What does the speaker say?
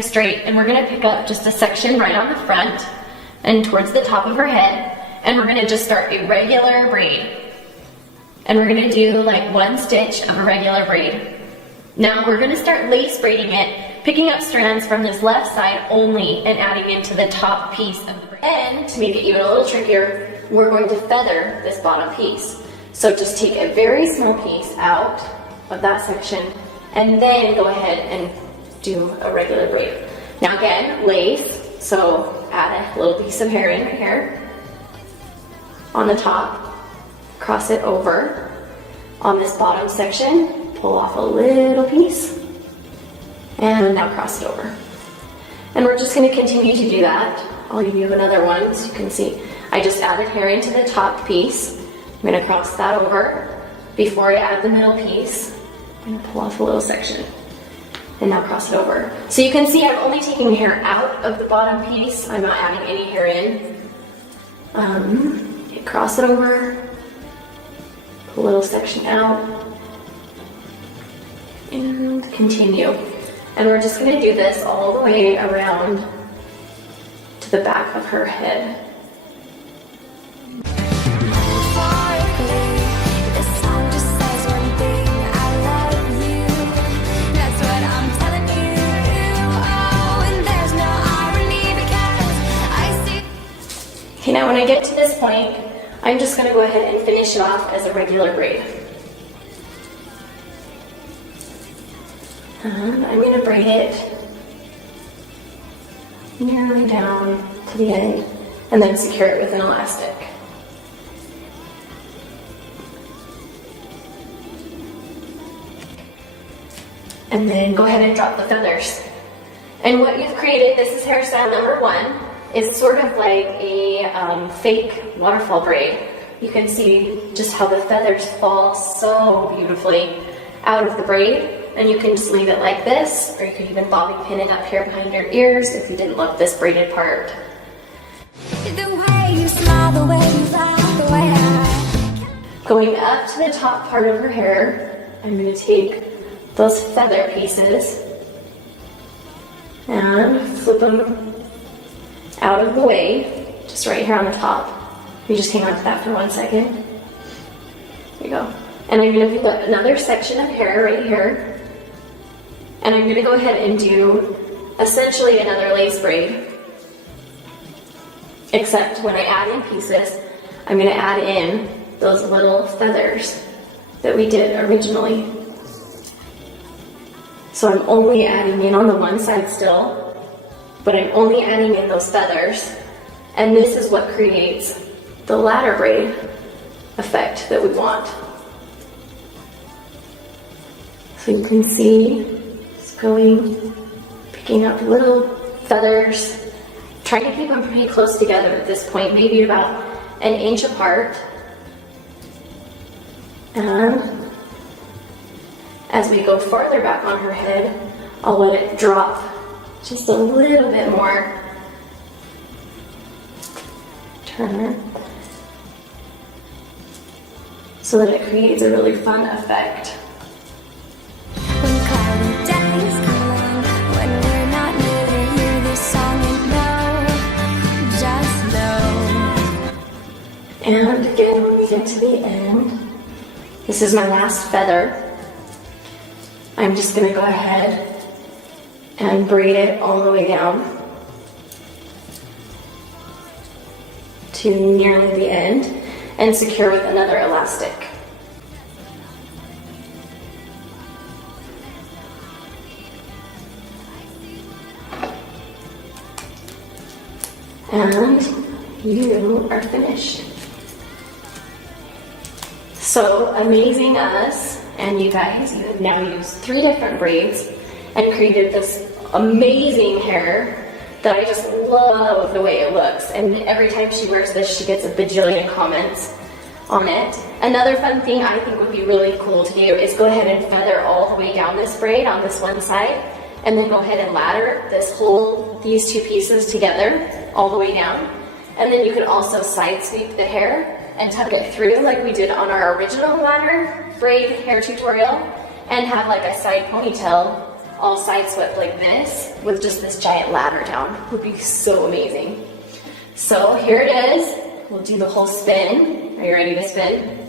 straight, and we're going to pick up just a section right on the front and towards the top of her head, and we're going to just start a regular braid. And we're going to do like one stitch of a regular braid. Now we're going to start lace braiding it, picking up strands from this left side only and adding into the top piece of the braid. And to make it even a little trickier, we're going to feather this bottom piece. So just take a very small piece out of that section and then go ahead and do a regular braid. Now again, lace, so add a little piece of hair in right here on the top, cross it over on this bottom section, pull off a little piece, and now cross it over. And we're just going to continue to do that. I'll give you another one so you can see. I just added hair into the top piece. I'm going to cross that over. Before I add the middle piece, I'm going to pull off a little section and now cross it over. So you can see I'm only taking hair out of the bottom piece. I'm not adding any hair in. Cross it over, pull a little section out, and continue. And we're just going to do this all the way around to the back of her head. Okay, now when I get to this point, I'm just going to go ahead and finish it off as a regular braid. And I'm going to braid it nearly down to the end and then secure it with an elastic. And then go ahead and drop the feathers. And what you've created, this is hairstyle number 1. Is sort of like a fake waterfall braid. You can see just how the feathers fall so beautifully out of the braid, and you can just leave it like this, or you could even bobby pin it up here behind your ears if you didn't love this braided part. The way you smile, the way you laugh, the way I... Going up to the top part of her hair, I'm going to take those feather pieces and flip them out of the way, just right here on the top. You just hang on to that for 1 second. There you go. And I'm going to pick up another section of hair right here. And I'm going to go ahead and do essentially another lace braid. Except when I add in pieces, I'm going to add in those little feathers that we did originally. So I'm only adding in on the one side still, but I'm only adding in those feathers, and this is what creates the ladder braid effect that we want. So you can see it's going, picking up little feathers, trying to keep them pretty close together at this point, maybe about an inch apart. And as we go farther back on her head, I'll let it drop just a little bit more. Turn her so that it creates a really fun effect. When cloudy days come, when we're not near to hear this song, and just know. And again, when we get to the end, this is my last feather. I'm just going to go ahead and braid it all the way down to nearly the end and secure with another elastic. And you are finished. So amazing us and you guys, you have now used 3 different braids and created this amazing hair that I just love the way it looks. And every time she wears this, she gets a bajillion comments on it. Another fun thing I think would be really cool to do is go ahead and feather all the way down this braid on this one side, and then go ahead and ladder these 2 pieces together all the way down. And then you can also side sweep the hair and tuck it through like we did on our original ladder braid hair tutorial, and have like a side ponytail all side swept like this with just this giant ladder down. Would be so amazing. So here it is. We'll do the whole spin. Are you ready to spin?